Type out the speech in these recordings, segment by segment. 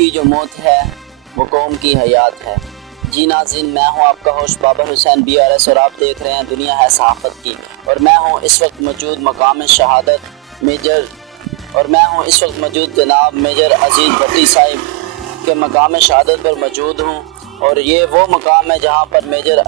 की जो मौत है वो कौम की हयात है। जी नाज़रीन, मैं हूं आपका होस्ट बाबर हुसैन BRS और आप देख रहे हैं दुनिया है सहाफ़त की। और मैं हूं इस वक्त मौजूद मकाम शहादत जनाब मेजर अजीज़ भट्टी साहिब के मकाम शहादत पर मौजूद हूं। और ये वो मकाम है जहां पर मेजर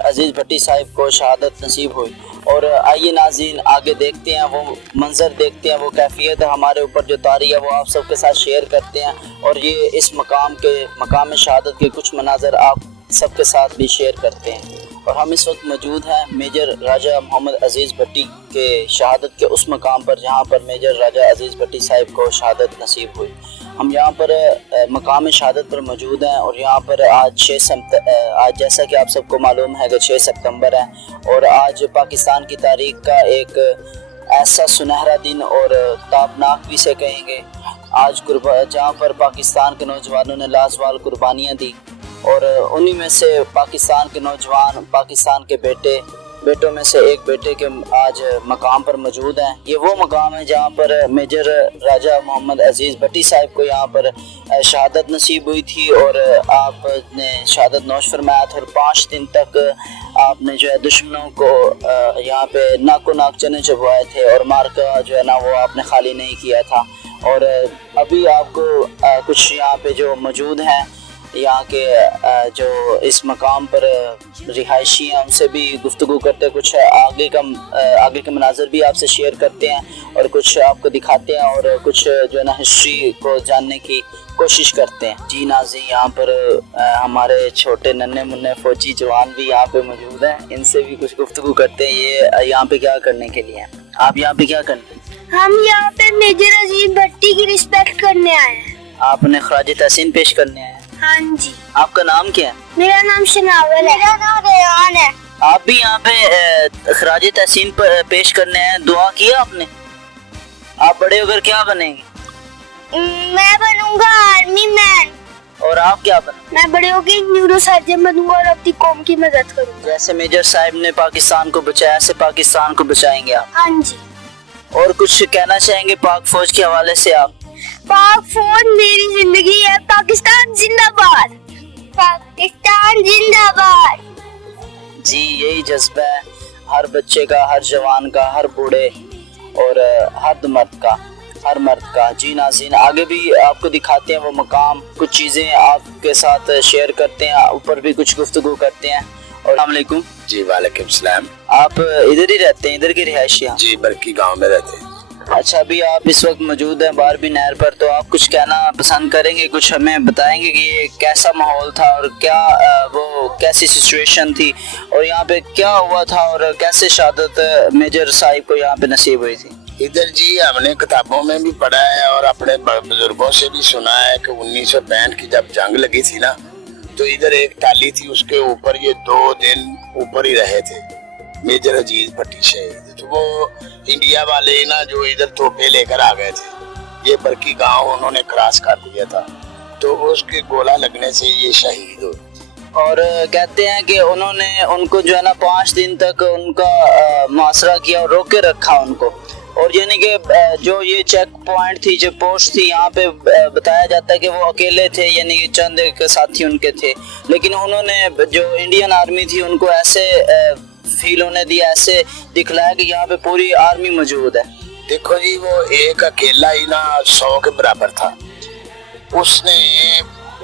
अजीज़ भट्टी साहिब को शहादत नसीब हुई। और आइए नाज़रीन आगे देखते हैं, वो मंज़र देखते हैं, वो कैफियत हमारे ऊपर जो तारी है वो आप सबके साथ शेयर करते हैं। और ये इस मकाम शहादत के कुछ मनाज़र आप सबके साथ भी शेयर करते हैं। और हम इस वक्त मौजूद हैं मेजर राजा मोहम्मद अजीज़ भट्टी के शहादत के उस मकाम पर जहाँ पर मेजर राजा अजीज़ भट्टी साहिब को शहादत नसीब हुई। हम यहाँ पर मकाम शहादत पर मौजूद हैं और यहाँ पर आज जैसा कि आप सबको मालूम है कि 6 सितंबर है और आज पाकिस्तान की तारीख का एक ऐसा सुनहरा दिन और ताबनाक भी से कहेंगे आज जहाँ पर पाकिस्तान के नौजवानों ने लाजवाब कुर्बानियाँ दी। और उन्हीं में से पाकिस्तान के नौजवान, पाकिस्तान के बेटों में से एक बेटे के आज मकाम पर मौजूद हैं। ये वो मकाम है जहाँ पर मेजर राजा मोहम्मद अजीज़ भट्टी साहिब को यहाँ पर शहादत नसीब हुई थी और आपने शहादत नोश फरमाया था। और 5 दिन तक आपने जो है दुश्मनों को यहाँ पे नाको नाक चने चबवाए थे और मार्का जो है ना वो आपने खाली नहीं किया था। और अभी आपको कुछ यहाँ पे जो मौजूद हैं यहाँ के जो इस मकाम पर रिहायशी हैं उनसे भी गुफ्तगू करते हैं, कुछ आगे के मनाज़र भी आपसे शेयर करते हैं और कुछ आपको दिखाते हैं और कुछ जो है ना हिस्ट्री को जानने की कोशिश करते हैं। जी नाज़रीन, यहाँ पर हमारे छोटे नन्हे मुन्ने फौजी जवान भी यहाँ पे मौजूद हैं, इनसे भी कुछ गुफ्तगू करते हैं। ये यहाँ पे क्या करने के लिए हैं? आप यहाँ पे क्या करने? हम यहाँ पे मेजर अजीज़ भट्टी की रिस्पेक्ट करने आए हैं। आपने खराज तहसीन पेश करने आए हैं? हाँ जी। आपका नाम क्या है? मेरा नाम शनावल है। मेरा नाम रेहान है। आप भी यहाँ पे खराज तहसीन पेश करने आए, दुआ किया आपने? आप बड़े होकर क्या बनेंगे? मैं बनूंगा आर्मी मैन। और आप क्या बनेंगे? मैं बड़े होकर न्यूरो सर्जन बनूंगा और अपनी कौम की मदद करूंगा। जैसे मेजर साहब ने पाकिस्तान को बचाया ऐसे पाकिस्तान को बचाएंगे आप? हाँ जी। और कुछ कहना चाहेंगे पाक फौज के हवाले से आप? पाक फौज मेरी जिंदगी है। पाकिस्तान जिंदाबाद। पाकिस्तान जिंदाबाद। जी यही जज्बा है हर बच्चे का, हर जवान का, हर बूढ़े और हर मर्द का। जी नाज़रीन, आगे भी आपको दिखाते हैं वो मकाम, कुछ चीज़ें आपके साथ शेयर करते हैं, ऊपर भी कुछ गुफ्तगू करते हैं। और अस्सलाम वालेकुम। जी वालेकुम सलाम। आप इधर ही रहते हैं, इधर की रिहायशी? जी बरकी गांव में रहते हैं। अच्छा, अभी आप इस वक्त मौजूद हैं बारबी नहर पर, तो आप कुछ कहना पसंद करेंगे? कुछ हमें बताएंगे कि ये कैसा माहौल था और क्या वो कैसी सिचुएशन थी और यहाँ पे क्या हुआ था और कैसे शहादत मेजर साहिब को यहाँ पे नसीब हुई थी? इधर जी हमने किताबों में भी पढ़ा है और अपने बुजुर्गों से भी सुना है कि 1965 की जब जंग लगी थी ना, तो इधर एक टाली थी, उसके ऊपर ये 2 दिन ऊपर ही रहे थे मेजर अजीज़ भट्टी शहीद। तो वो इंडिया वाले ना जो इधर तोपे लेकर आ गए थे, ये बरकी गांव उन्होंने क्रॉस कर दिया था, तो उसके गोला लगने से ये शहीद हो। और कहते हैं कि उन्होंने उनको जो है ना 5 दिन तक उनका मुआसरा किया और रोके रखा उनको। और यानी कि जो ये चेक पॉइंट थी, जो पोस्ट थी, यहाँ पे बताया जाता है कि वो अकेले थे, यानी कि चंद एक साथी उनके थे, लेकिन उन्होंने जो इंडियन आर्मी थी उनको ऐसे फील होने दिया, ऐसे दिखलाया कि यहाँ पे पूरी आर्मी मौजूद है। देखो जी, वो एक अकेला ही ना 100 के बराबर था। उसने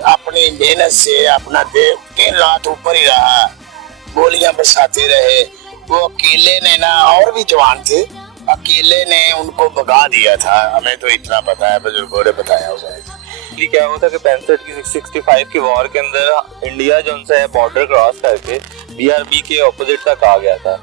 अपनी मेहनत से अपना दिन रात ऊपर ही रहा, गोलियां बरसाते रहे। वो अकेले ने ना, और भी जवान थे, अकेले ने उनको भगा दिया था। हमें तो इतना पता है, बुजुर्गों ने बताया होगा। क्या हुआ था कि 65 की 65 की वॉर के अंदर इंडिया जो उनसे बॉर्डर क्रॉस करके BRB के ऑपोजिट तक आ गया था।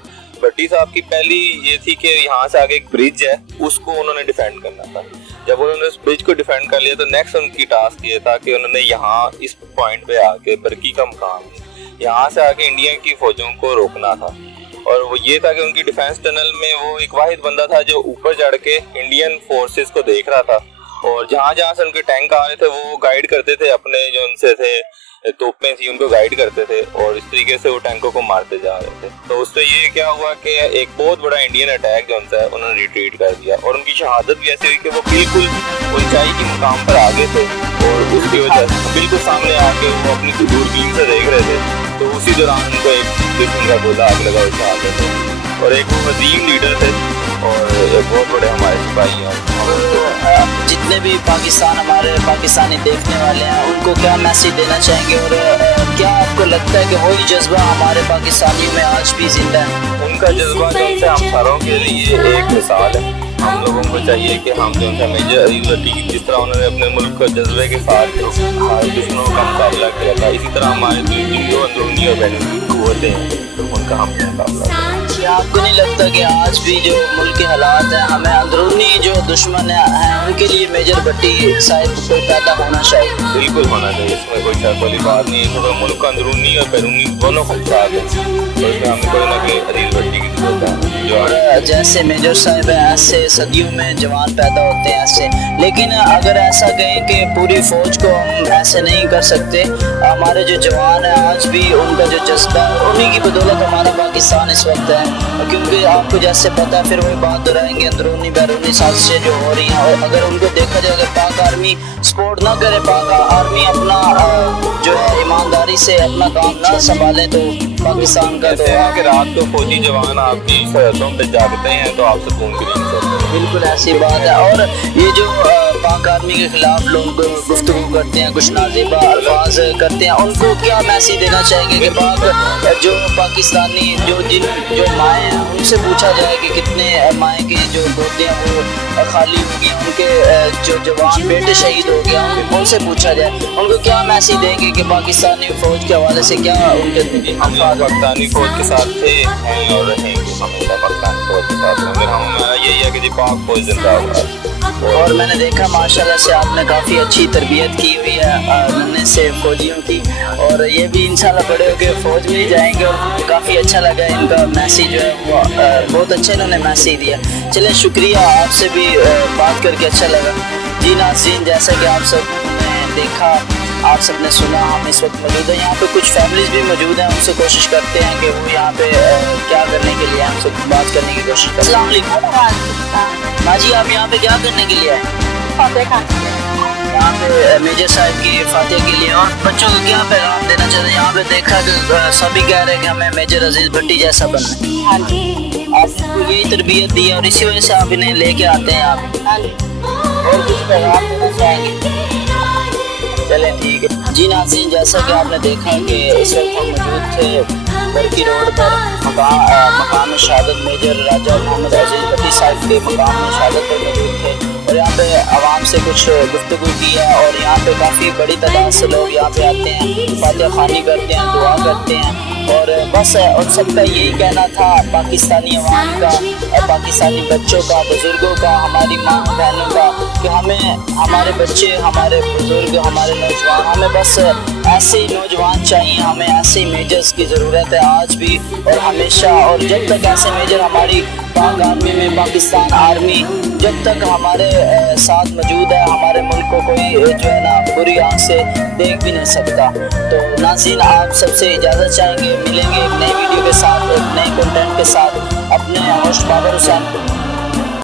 भट्टी साहब की पहली ये थी कि यहाँ से आगे एक ब्रिज है, उसको उन्होंने डिफेंड करना था। जब उन्होंने उस ब्रिज को डिफेंड कर लिया तो नेक्स्ट उनकी टास्क ये था कि उन्होंने यहाँ इस पॉइंट पे आके बरकी का मकाम है, यहाँ से आके इंडिया की फौजों को रोकना था। और वो ये था कि उनकी डिफेंस टनल में वो एक वाहिद बंदा था जो ऊपर चढ़ के इंडियन फोर्सेस को देख रहा था और जहाँ जहाँ से उनके टैंक आ रहे थे वो गाइड करते थे अपने जो उनसे थे तोपें थी उनको गाइड करते थे और इस तरीके से वो टैंकों को मारते जा रहे थे। तो उससे ये क्या हुआ कि एक बहुत बड़ा इंडियन अटैक जो है उन्होंने रिट्रीट कर दिया और उनकी शहादत भी ऐसी हुई कि वो बिल्कुल ऊंचाई के मुकाम पर आगे थे और उसकी वजह से बिल्कुल सामने आके वो अपनी दूरबीन से देख रहे थे। तो उसी दौरान उनको एक दुश्मन का गोला आग लगा उस शहादत थे और एक वो अजीम लीडर थे और बहुत बड़े हमारे सिपाही हैं। जितने भी पाकिस्तान हमारे पाकिस्तानी देखने वाले हैं उनको क्या मैसेज देना चाहेंगे और क्या आपको लगता है कि वही जज्बा हमारे पाकिस्तानियों में आज भी जिंदा है? उनका जज्बा जो है हम सारों के लिए एक मिसाल है। हम लोगों को चाहिए कि हम जो है मेजर अजीज भट्टी की जिस तरह उन्होंने अपने मुल्क को जज्बे के साथ हमारे दुश्मनों का मुकाबला किया था, इसी तरह हमारे जो अंदरूनी और बैरूनी कुव्वतें हैं तो उनका हम मुकाबला। क्या आपको नहीं लगता कि आज भी जो मुल्क के हालात हैं हमें अंदरूनी जो दुश्मन हैं उनके लिए मेजर भट्टी साहब को पैदा होना चाहिए? बिल्कुल होना चाहिए, इसमें कोई शक वाली बात नहीं है। तो मुल्क का अंदरूनी और बैरूनी दोनों खदशात हैं तो इसमें हमें कोई ना कोई अजीज भट्टी की जरूरत है। और जैसे मेजर साहब हैं ऐसे सदियों में जवान पैदा होते हैं ऐसे, लेकिन अगर ऐसा कहें कि पूरी फौज को हम ऐसे नहीं कर सकते, हमारे जो जवान हैं आज भी उनका जो जज्बा है उन्हीं की बदौलत हमारा पाकिस्तान इस वक्त है। क्योंकि आपको जैसे पता है फिर वही बात दोहराएंगे अंदरूनी बैरूनी साजिशें जो हो रही हैं और अगर उनको देखा जाए अगर पाक आर्मी सपोर्ट ना करे, पाक आर्मी अपना जो है ईमानदारी से अपना काम ना संभाले तो पाकिस्तान का ऐसे है कि रात को फौजी जवान आपकी सरहदों पे जागते हैं तो आप सुकून भी नहीं सकते। बिल्कुल ऐसी बात है। और ये जो पाक आर्मी के खिलाफ लोग गुफ्तगू करते हैं, कुछ नाज़िबा अल्फाज करते हैं, उनको क्या मैसेज देना चाहेंगे कि पाक जो पाकिस्तानी जो माएँ हैं उनसे पूछा जाए कि कितने माएँ की जो गोदियाँ वो खाली हो गई, उनके जो जवान बेटे शहीद हो गया उनसे पूछा जाए, उनको क्या मैसेज देंगे कि पाकिस्तानी फौज के हवाले से क्या उनके हम पाकिस्तानी फौज के साथ थे हैं और रहेंगे हमेशा पाकिस्तानी फौज के साथ। अगर हमारा यही है कि जी पाक फौज जिंदाबाद। और मैंने देखा माशाल्लाह से आपने काफ़ी अच्छी तरबियत की हुई है नन्हे से फौजियों की और ये भी इंशाल्लाह बड़े होकर फौज में ही जाएंगे और काफ़ी अच्छा लगा इनका मैसेज जो है वो बहुत अच्छा इन्होंने मैसेज दिया। चलिए शुक्रिया, आपसे भी बात करके अच्छा लगा। जी नाज़रीन, जैसा कि आप सब ने देखा, आप सब ने सुना, हम इस वक्त मौजूद हैं यहाँ पे, कुछ फैमिलीज भी मौजूद हैं, उनसे कोशिश करते हैं कि वो यहाँ पे क्या करने के लिए हमसे बात करने की कोशिश करते हैं। अस्सलाम वालेकुम माँ जी, आप यहाँ पे क्या करने के लिए आए? यहाँ पे मेजर साहब की फातिहा के लिए और बच्चों को क्या पैगाम देना चाहते हैं? यहाँ पे देखा तो सभी कह रहे हैं कि हमें मेजर अजीज भट्टी जैसा बनना है। हाँ जी, आपको यही तरबियत दी है और इसी वजह से आप इन्हें लेके आते हैं आप। हाँ जी। और कुछ पैगाम देना चाहेंगे? चलें ठीक है। जी नाज़रीन, जैसा कि आपने देखा कि इस वक्त हम मौजूद थे बरकी रोड पर मकाम शहादत मेजर राजा मोहम्मद अजीज भट्टी साहब के मकाम शहादत पर मौजूद थे और यहाँ पे आवाम से कुछ गुफ्तगू की है और यहाँ पे काफ़ी बड़ी तादाद से लोग यहाँ पे आते हैं, फातिहा ख़वानी करते हैं, दुआ करते हैं और बस उन सबका यही कहना था पाकिस्तानी अवाम का, पाकिस्तानी बच्चों का, बुज़ुर्गों का, हमारी माँ बहनों का कि हमें हमारे बच्चे, हमारे बुज़ुर्ग, हमारे नौजवान, हमें बस ऐसे ही नौजवान चाहिए, हमें ऐसे ही मेजर्स की ज़रूरत है आज भी और हमेशा। और जब तक ऐसे मेजर हमारी पाक आर्मी में, पाकिस्तान आर्मी जब तक हमारे साथ मौजूद है, हमारे मुल्क को कोई जो है ना बुरी आंख से देख भी नहीं सकता। तो नाज़रीन, आप सबसे इजाज़त चाहेंगे, मिलेंगे एक नई वीडियो के साथ, एक नए कंटेंट के साथ। अपने होस्ट बाबर हुसैन